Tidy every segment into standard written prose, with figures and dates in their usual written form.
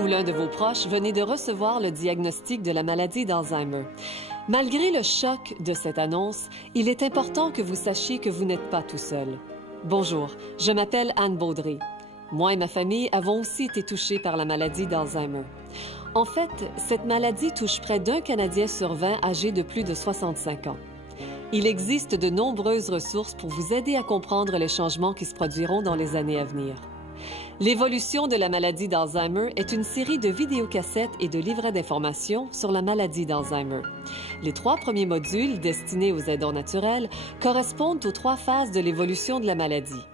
ou l'un de vos proches venez de recevoir le diagnostic de la maladie d'Alzheimer. Malgré le choc de cette annonce, il est important que vous sachiez que vous n'êtes pas tout seul. Bonjour, je m'appelle Anne Baudré. Moi et ma famille avons aussi été touchés par la maladie d'Alzheimer. En fait, cette maladie touche près d'un Canadien sur 20 âgé de plus de 65 ans. Il existe de nombreuses ressources pour vous aider à comprendre les changements qui se produiront dans les années à venir. L'évolution de la maladie d'Alzheimer est une série de vidéocassettes et de livrets d'informations sur la maladie d'Alzheimer. Les 3 premiers modules, destinés aux aidants naturels, correspondent aux 3 phases de l'évolution de la maladie.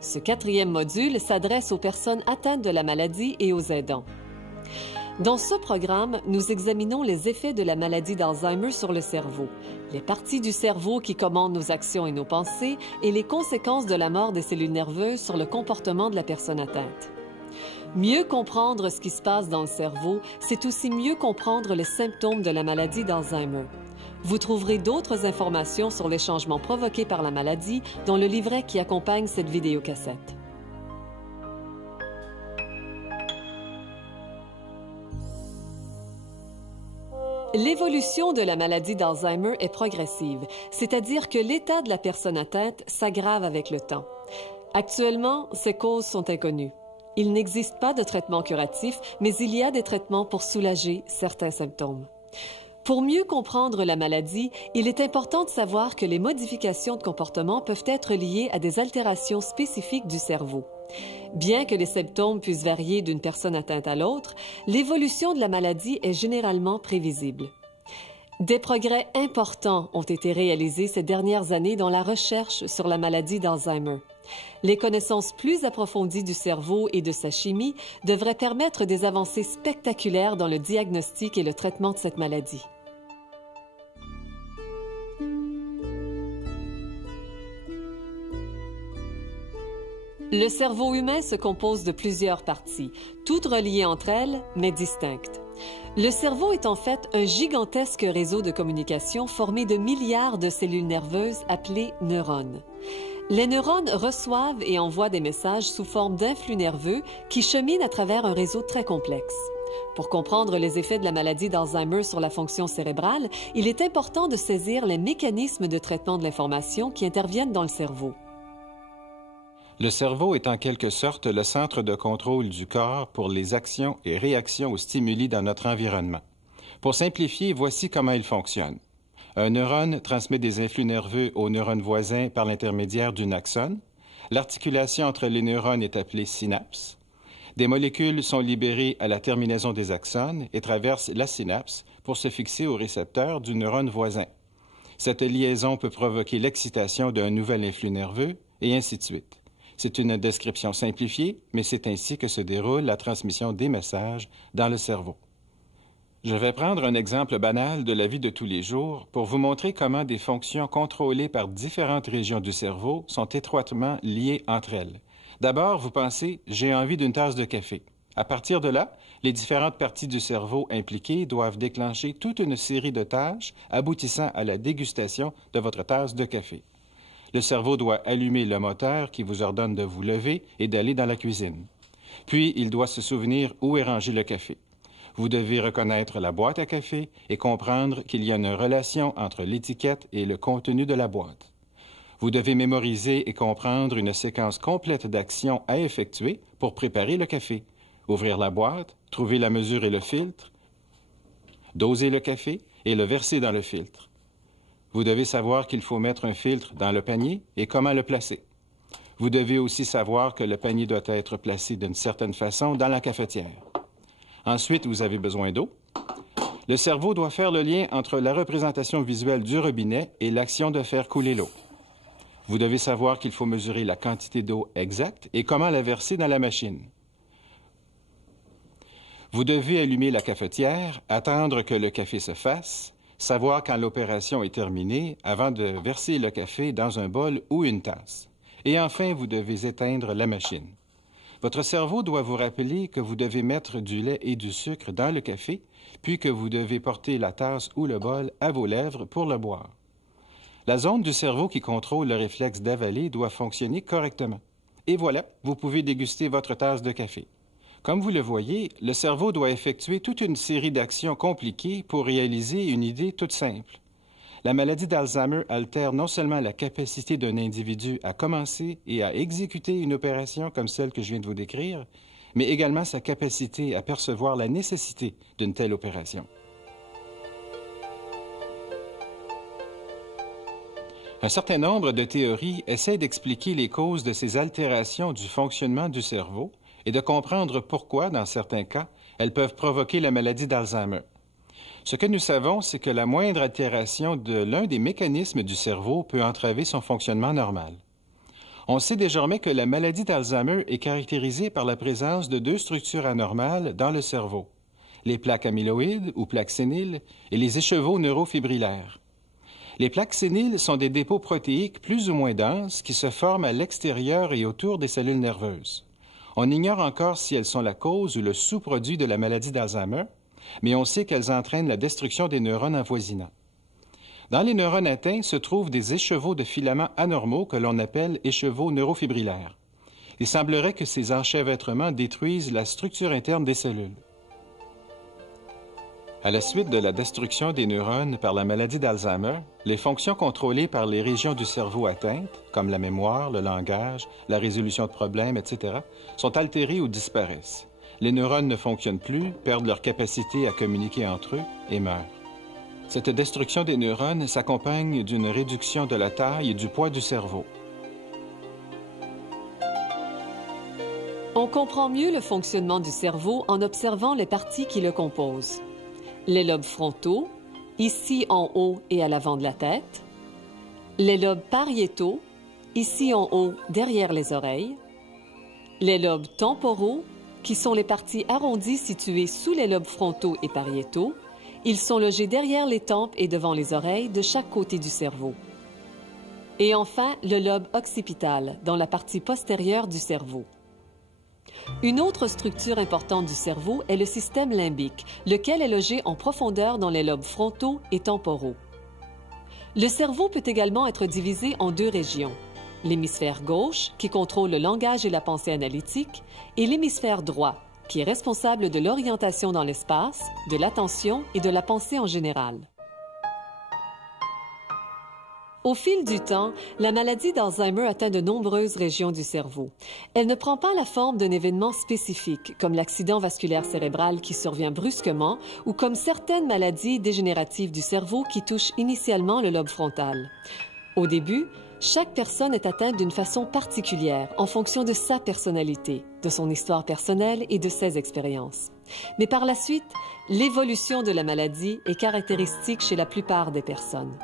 Ce 4e module s'adresse aux personnes atteintes de la maladie et aux aidants. Dans ce programme, nous examinons les effets de la maladie d'Alzheimer sur le cerveau, les parties du cerveau qui commandent nos actions et nos pensées et les conséquences de la mort des cellules nerveuses sur le comportement de la personne atteinte. Mieux comprendre ce qui se passe dans le cerveau, c'est aussi mieux comprendre les symptômes de la maladie d'Alzheimer. Vous trouverez d'autres informations sur les changements provoqués par la maladie dans le livret qui accompagne cette vidéocassette. L'évolution de la maladie d'Alzheimer est progressive, c'est-à-dire que l'état de la personne atteinte s'aggrave avec le temps. Actuellement, ses causes sont inconnues. Il n'existe pas de traitement curatif, mais il y a des traitements pour soulager certains symptômes. Pour mieux comprendre la maladie, il est important de savoir que les modifications de comportement peuvent être liées à des altérations spécifiques du cerveau. Bien que les symptômes puissent varier d'une personne atteinte à l'autre, l'évolution de la maladie est généralement prévisible. Des progrès importants ont été réalisés ces dernières années dans la recherche sur la maladie d'Alzheimer. Les connaissances plus approfondies du cerveau et de sa chimie devraient permettre des avancées spectaculaires dans le diagnostic et le traitement de cette maladie. Le cerveau humain se compose de plusieurs parties, toutes reliées entre elles, mais distinctes. Le cerveau est en fait un gigantesque réseau de communication formé de milliards de cellules nerveuses appelées neurones. Les neurones reçoivent et envoient des messages sous forme d'influx nerveux qui cheminent à travers un réseau très complexe. Pour comprendre les effets de la maladie d'Alzheimer sur la fonction cérébrale, il est important de saisir les mécanismes de traitement de l'information qui interviennent dans le cerveau. Le cerveau est en quelque sorte le centre de contrôle du corps pour les actions et réactions aux stimuli dans notre environnement. Pour simplifier, voici comment il fonctionne. Un neurone transmet des influx nerveux aux neurones voisins par l'intermédiaire d'une axone. L'articulation entre les neurones est appelée synapse. Des molécules sont libérées à la terminaison des axones et traversent la synapse pour se fixer au récepteur du neurone voisin. Cette liaison peut provoquer l'excitation d'un nouvel influx nerveux et ainsi de suite. C'est une description simplifiée, mais c'est ainsi que se déroule la transmission des messages dans le cerveau. Je vais prendre un exemple banal de la vie de tous les jours pour vous montrer comment des fonctions contrôlées par différentes régions du cerveau sont étroitement liées entre elles. D'abord, vous pensez « j'ai envie d'une tasse de café ». À partir de là, les différentes parties du cerveau impliquées doivent déclencher toute une série de tâches aboutissant à la dégustation de votre tasse de café. Le cerveau doit allumer le moteur qui vous ordonne de vous lever et d'aller dans la cuisine. Puis, il doit se souvenir où est rangé le café. Vous devez reconnaître la boîte à café et comprendre qu'il y a une relation entre l'étiquette et le contenu de la boîte. Vous devez mémoriser et comprendre une séquence complète d'actions à effectuer pour préparer le café. Ouvrir la boîte, trouver la mesure et le filtre, doser le café et le verser dans le filtre. Vous devez savoir qu'il faut mettre un filtre dans le panier et comment le placer. Vous devez aussi savoir que le panier doit être placé d'une certaine façon dans la cafetière. Ensuite, vous avez besoin d'eau. Le cerveau doit faire le lien entre la représentation visuelle du robinet et l'action de faire couler l'eau. Vous devez savoir qu'il faut mesurer la quantité d'eau exacte et comment la verser dans la machine. Vous devez allumer la cafetière, attendre que le café se fasse, savoir quand l'opération est terminée avant de verser le café dans un bol ou une tasse. Et enfin, vous devez éteindre la machine. Votre cerveau doit vous rappeler que vous devez mettre du lait et du sucre dans le café, puis que vous devez porter la tasse ou le bol à vos lèvres pour le boire. La zone du cerveau qui contrôle le réflexe d'avaler doit fonctionner correctement. Et voilà, vous pouvez déguster votre tasse de café. Comme vous le voyez, le cerveau doit effectuer toute une série d'actions compliquées pour réaliser une idée toute simple. La maladie d'Alzheimer altère non seulement la capacité d'un individu à commencer et à exécuter une opération comme celle que je viens de vous décrire, mais également sa capacité à percevoir la nécessité d'une telle opération. Un certain nombre de théories essaient d'expliquer les causes de ces altérations du fonctionnement du cerveau et de comprendre pourquoi, dans certains cas, elles peuvent provoquer la maladie d'Alzheimer. Ce que nous savons, c'est que la moindre altération de l'un des mécanismes du cerveau peut entraver son fonctionnement normal. On sait désormais que la maladie d'Alzheimer est caractérisée par la présence de deux structures anormales dans le cerveau, les plaques amyloïdes ou plaques séniles et les écheveaux neurofibrillaires. Les plaques séniles sont des dépôts protéiques plus ou moins denses qui se forment à l'extérieur et autour des cellules nerveuses. On ignore encore si elles sont la cause ou le sous-produit de la maladie d'Alzheimer, mais on sait qu'elles entraînent la destruction des neurones avoisinants. Dans les neurones atteints se trouvent des écheveaux de filaments anormaux que l'on appelle écheveaux neurofibrillaires. Il semblerait que ces enchevêtrements détruisent la structure interne des cellules. À la suite de la destruction des neurones par la maladie d'Alzheimer, les fonctions contrôlées par les régions du cerveau atteintes, comme la mémoire, le langage, la résolution de problèmes, etc., sont altérées ou disparaissent. Les neurones ne fonctionnent plus, perdent leur capacité à communiquer entre eux et meurent. Cette destruction des neurones s'accompagne d'une réduction de la taille et du poids du cerveau. On comprend mieux le fonctionnement du cerveau en observant les parties qui le composent. Les lobes frontaux, ici en haut et à l'avant de la tête. Les lobes pariétaux, ici en haut derrière les oreilles. Les lobes temporaux, qui sont les parties arrondies situées sous les lobes frontaux et pariétaux. Ils sont logés derrière les tempes et devant les oreilles de chaque côté du cerveau. Et enfin, le lobe occipital, dans la partie postérieure du cerveau. Une autre structure importante du cerveau est le système limbique, lequel est logé en profondeur dans les lobes frontaux et temporaux. Le cerveau peut également être divisé en deux régions, l'hémisphère gauche, qui contrôle le langage et la pensée analytique, et l'hémisphère droit, qui est responsable de l'orientation dans l'espace, de l'attention et de la pensée en général. Au fil du temps, la maladie d'Alzheimer atteint de nombreuses régions du cerveau. Elle ne prend pas la forme d'un événement spécifique, comme l'accident vasculaire cérébral qui survient brusquement ou comme certaines maladies dégénératives du cerveau qui touchent initialement le lobe frontal. Au début, chaque personne est atteinte d'une façon particulière en fonction de sa personnalité, de son histoire personnelle et de ses expériences. Mais par la suite, l'évolution de la maladie est caractéristique chez la plupart des personnes.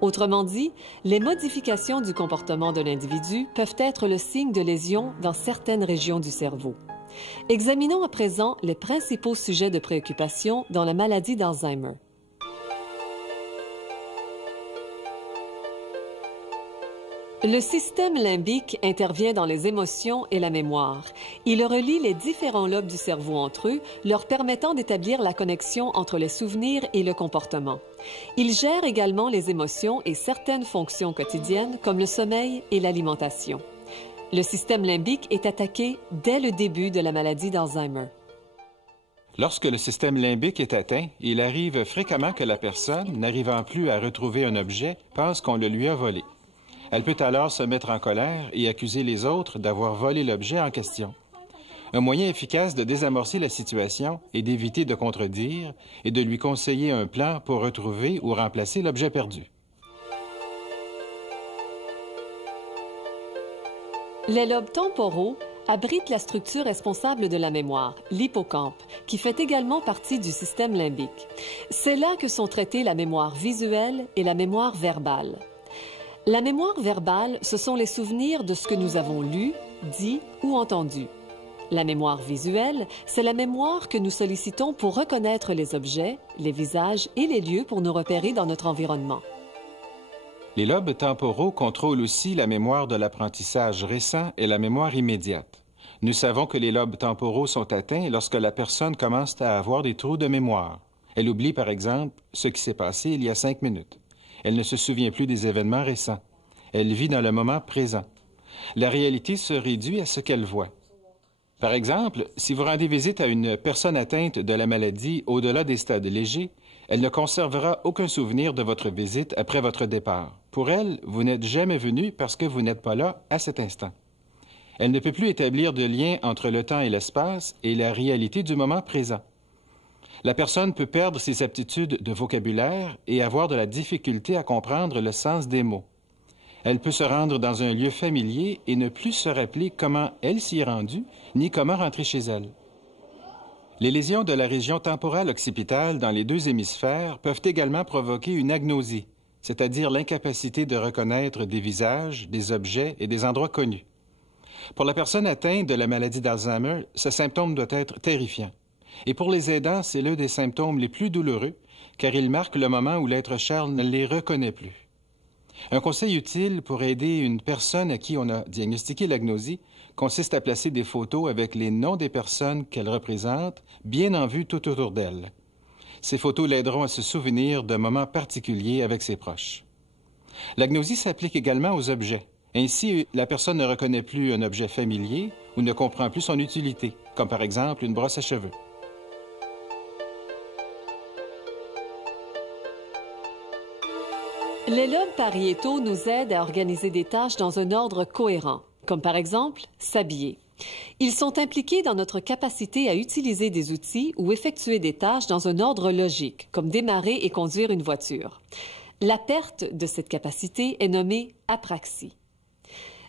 Autrement dit, les modifications du comportement de l'individu peuvent être le signe de lésions dans certaines régions du cerveau. Examinons à présent les principaux sujets de préoccupation dans la maladie d'Alzheimer. Le système limbique intervient dans les émotions et la mémoire. Il relie les différents lobes du cerveau entre eux, leur permettant d'établir la connexion entre les souvenirs et le comportement. Il gère également les émotions et certaines fonctions quotidiennes comme le sommeil et l'alimentation. Le système limbique est attaqué dès le début de la maladie d'Alzheimer. Lorsque le système limbique est atteint, il arrive fréquemment que la personne, n'arrivant plus à retrouver un objet, pense qu'on le lui a volé. Elle peut alors se mettre en colère et accuser les autres d'avoir volé l'objet en question. Un moyen efficace de désamorcer la situation est d'éviter de contredire et de lui conseiller un plan pour retrouver ou remplacer l'objet perdu. Les lobes temporaux abritent la structure responsable de la mémoire, l'hippocampe, qui fait également partie du système limbique. C'est là que sont traitées la mémoire visuelle et la mémoire verbale. La mémoire verbale, ce sont les souvenirs de ce que nous avons lu, dit ou entendu. La mémoire visuelle, c'est la mémoire que nous sollicitons pour reconnaître les objets, les visages et les lieux pour nous repérer dans notre environnement. Les lobes temporaux contrôlent aussi la mémoire de l'apprentissage récent et la mémoire immédiate. Nous savons que les lobes temporaux sont atteints lorsque la personne commence à avoir des trous de mémoire. Elle oublie, par exemple, ce qui s'est passé il y a 5 minutes. Elle ne se souvient plus des événements récents. Elle vit dans le moment présent. La réalité se réduit à ce qu'elle voit. Par exemple, si vous rendez visite à une personne atteinte de la maladie au-delà des stades légers, elle ne conservera aucun souvenir de votre visite après votre départ. Pour elle, vous n'êtes jamais venu parce que vous n'êtes pas là à cet instant. Elle ne peut plus établir de lien entre le temps et l'espace et la réalité du moment présent. La personne peut perdre ses aptitudes de vocabulaire et avoir de la difficulté à comprendre le sens des mots. Elle peut se rendre dans un lieu familier et ne plus se rappeler comment elle s'y est rendue, ni comment rentrer chez elle. Les lésions de la région temporale occipitale dans les deux hémisphères peuvent également provoquer une agnosie, c'est-à-dire l'incapacité de reconnaître des visages, des objets et des endroits connus. Pour la personne atteinte de la maladie d'Alzheimer, ce symptôme doit être terrifiant. Et pour les aidants, c'est l'un des symptômes les plus douloureux, car il marque le moment où l'être cher ne les reconnaît plus. Un conseil utile pour aider une personne à qui on a diagnostiqué l'agnosie consiste à placer des photos avec les noms des personnes qu'elle représente bien en vue tout autour d'elle. Ces photos l'aideront à se souvenir d'un moment particulier avec ses proches. L'agnosie s'applique également aux objets. Ainsi, la personne ne reconnaît plus un objet familier ou ne comprend plus son utilité, comme par exemple une brosse à cheveux. Les lobes pariétaux nous aident à organiser des tâches dans un ordre cohérent, comme par exemple s'habiller. Ils sont impliqués dans notre capacité à utiliser des outils ou effectuer des tâches dans un ordre logique, comme démarrer et conduire une voiture. La perte de cette capacité est nommée apraxie.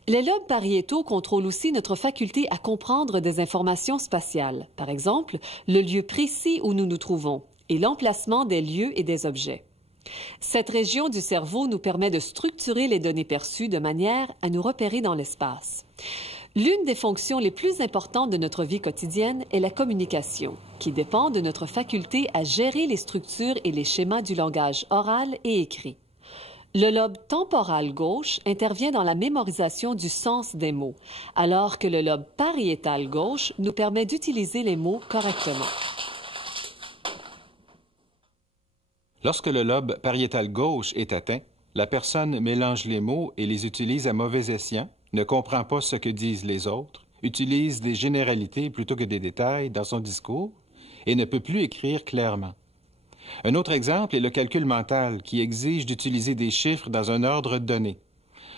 Les lobes pariétaux contrôlent aussi notre faculté à comprendre des informations spatiales, par exemple le lieu précis où nous nous trouvons et l'emplacement des lieux et des objets. Cette région du cerveau nous permet de structurer les données perçues de manière à nous repérer dans l'espace. L'une des fonctions les plus importantes de notre vie quotidienne est la communication, qui dépend de notre faculté à gérer les structures et les schémas du langage oral et écrit. Le lobe temporal gauche intervient dans la mémorisation du sens des mots, alors que le lobe pariétal gauche nous permet d'utiliser les mots correctement. Lorsque le lobe pariétal gauche est atteint, la personne mélange les mots et les utilise à mauvais escient, ne comprend pas ce que disent les autres, utilise des généralités plutôt que des détails dans son discours et ne peut plus écrire clairement. Un autre exemple est le calcul mental qui exige d'utiliser des chiffres dans un ordre donné.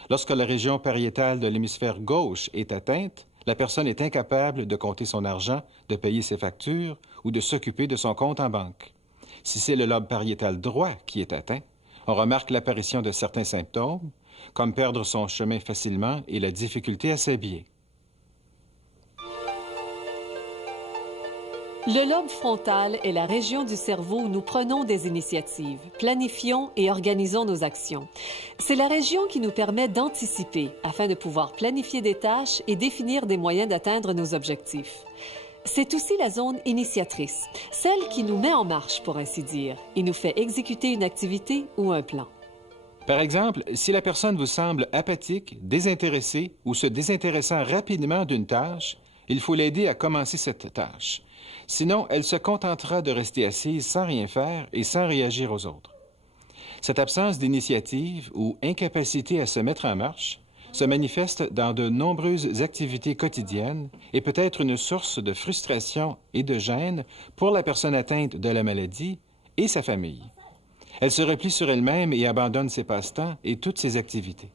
Lorsque la région pariétale de l'hémisphère gauche est atteinte, la personne est incapable de compter son argent, de payer ses factures ou de s'occuper de son compte en banque. Si c'est le lobe pariétal droit qui est atteint, on remarque l'apparition de certains symptômes, comme perdre son chemin facilement et la difficulté à s'habiller. Le lobe frontal est la région du cerveau où nous prenons des initiatives, planifions et organisons nos actions. C'est la région qui nous permet d'anticiper afin de pouvoir planifier des tâches et définir des moyens d'atteindre nos objectifs. C'est aussi la zone initiatrice, celle qui nous met en marche, pour ainsi dire, et nous fait exécuter une activité ou un plan. Par exemple, si la personne vous semble apathique, désintéressée ou se désintéressant rapidement d'une tâche, il faut l'aider à commencer cette tâche. Sinon, elle se contentera de rester assise sans rien faire et sans réagir aux autres. Cette absence d'initiative ou incapacité à se mettre en marche se manifeste dans de nombreuses activités quotidiennes et peut être une source de frustration et de gêne pour la personne atteinte de la maladie et sa famille. Elle se replie sur elle-même et abandonne ses passe-temps et toutes ses activités.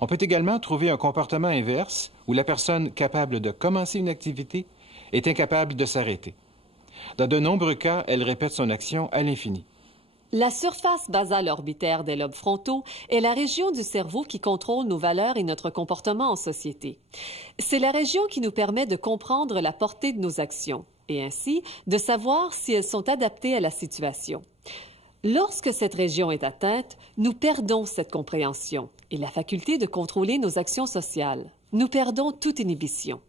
On peut également trouver un comportement inverse où la personne capable de commencer une activité est incapable de s'arrêter. Dans de nombreux cas, elle répète son action à l'infini. La surface basale orbitaire des lobes frontaux est la région du cerveau qui contrôle nos valeurs et notre comportement en société. C'est la région qui nous permet de comprendre la portée de nos actions et ainsi de savoir si elles sont adaptées à la situation. Lorsque cette région est atteinte, nous perdons cette compréhension et la faculté de contrôler nos actions sociales. Nous perdons toute inhibition.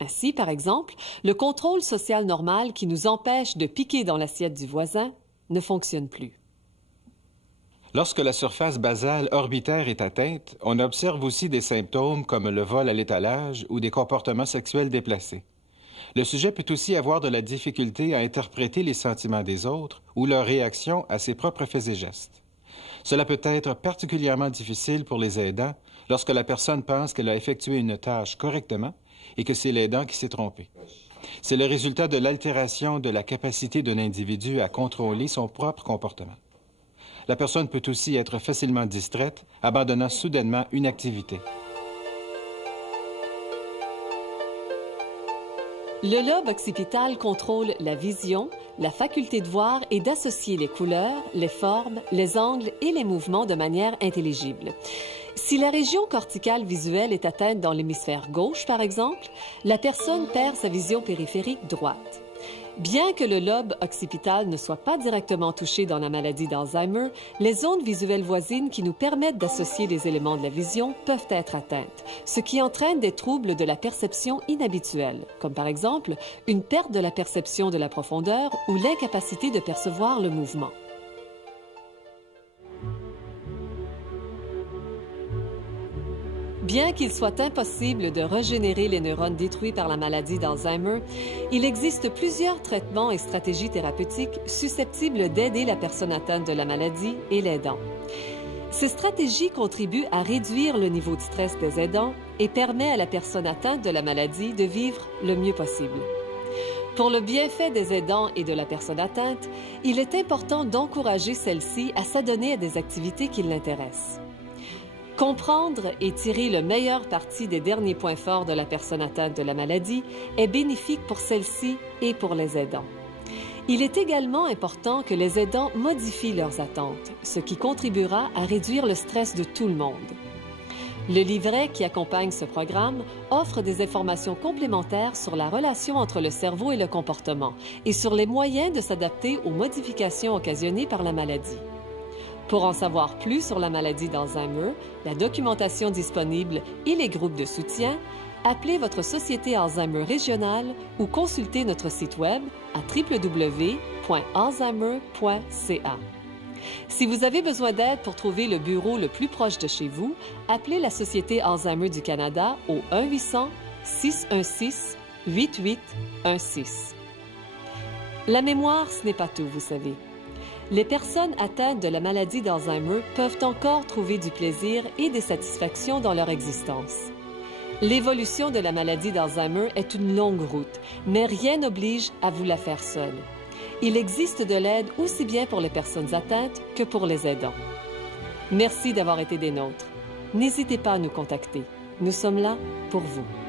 Ainsi, par exemple, le contrôle social normal qui nous empêche de piquer dans l'assiette du voisin ne fonctionne plus. Lorsque la surface basale orbitaire est atteinte, on observe aussi des symptômes comme le vol à l'étalage ou des comportements sexuels déplacés. Le sujet peut aussi avoir de la difficulté à interpréter les sentiments des autres ou leur réaction à ses propres faits et gestes. Cela peut être particulièrement difficile pour les aidants lorsque la personne pense qu'elle a effectué une tâche correctement et que c'est l'aidant qui s'est trompé. C'est le résultat de l'altération de la capacité d'un individu à contrôler son propre comportement. La personne peut aussi être facilement distraite, abandonnant soudainement une activité. Le lobe occipital contrôle la vision, la faculté de voir et d'associer les couleurs, les formes, les angles et les mouvements de manière intelligible. Si la région corticale visuelle est atteinte dans l'hémisphère gauche, par exemple, la personne perd sa vision périphérique droite. Bien que le lobe occipital ne soit pas directement touché dans la maladie d'Alzheimer, les zones visuelles voisines qui nous permettent d'associer les éléments de la vision peuvent être atteintes, ce qui entraîne des troubles de la perception inhabituels, comme par exemple une perte de la perception de la profondeur ou l'incapacité de percevoir le mouvement. Bien qu'il soit impossible de régénérer les neurones détruits par la maladie d'Alzheimer, il existe plusieurs traitements et stratégies thérapeutiques susceptibles d'aider la personne atteinte de la maladie et l'aidant. Ces stratégies contribuent à réduire le niveau de stress des aidants et permettent à la personne atteinte de la maladie de vivre le mieux possible. Pour le bienfait des aidants et de la personne atteinte, il est important d'encourager celle-ci à s'adonner à des activités qui l'intéressent. Comprendre et tirer le meilleur parti des derniers points forts de la personne atteinte de la maladie est bénéfique pour celle-ci et pour les aidants. Il est également important que les aidants modifient leurs attentes, ce qui contribuera à réduire le stress de tout le monde. Le livret qui accompagne ce programme offre des informations complémentaires sur la relation entre le cerveau et le comportement et sur les moyens de s'adapter aux modifications occasionnées par la maladie. Pour en savoir plus sur la maladie d'Alzheimer, la documentation disponible et les groupes de soutien, appelez votre société Alzheimer régionale ou consultez notre site web à www.alzheimer.ca. Si vous avez besoin d'aide pour trouver le bureau le plus proche de chez vous, appelez la Société Alzheimer du Canada au 1-800-616-8816. La mémoire, ce n'est pas tout, vous savez. Les personnes atteintes de la maladie d'Alzheimer peuvent encore trouver du plaisir et des satisfactions dans leur existence. L'évolution de la maladie d'Alzheimer est une longue route, mais rien n'oblige à vous la faire seule. Il existe de l'aide aussi bien pour les personnes atteintes que pour les aidants. Merci d'avoir été des nôtres. N'hésitez pas à nous contacter. Nous sommes là pour vous.